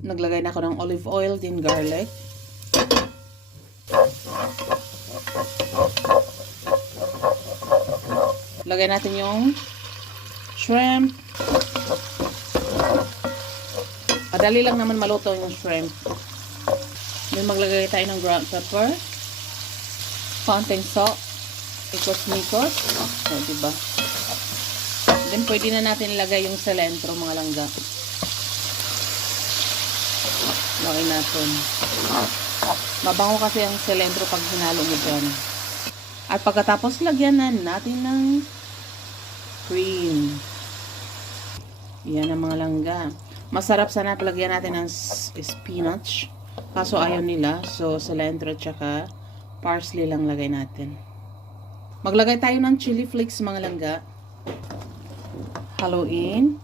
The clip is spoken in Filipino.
Naglagay na ako ng olive oil, din garlic. Lagay natin yung shrimp. Madali lang naman maluto yung shrimp. Then maglagay tayo ng ground pepper. Konting salt. Ikos-mikos. O, diba? Then pwede na natin ilagay yung cilantro, mga langga. Lagay natin. Mabango kasi ang cilantro pag hinalo mo dyan. At pagkatapos lagyan na natin ng cream. Yan ang mga langga. Masarap sana lagyan natin ng spinach. Kaso ayaw nila. So, cilantro tsaka parsley lang lagay natin. Maglagay tayo ng chili flakes, mga langga. Haluin.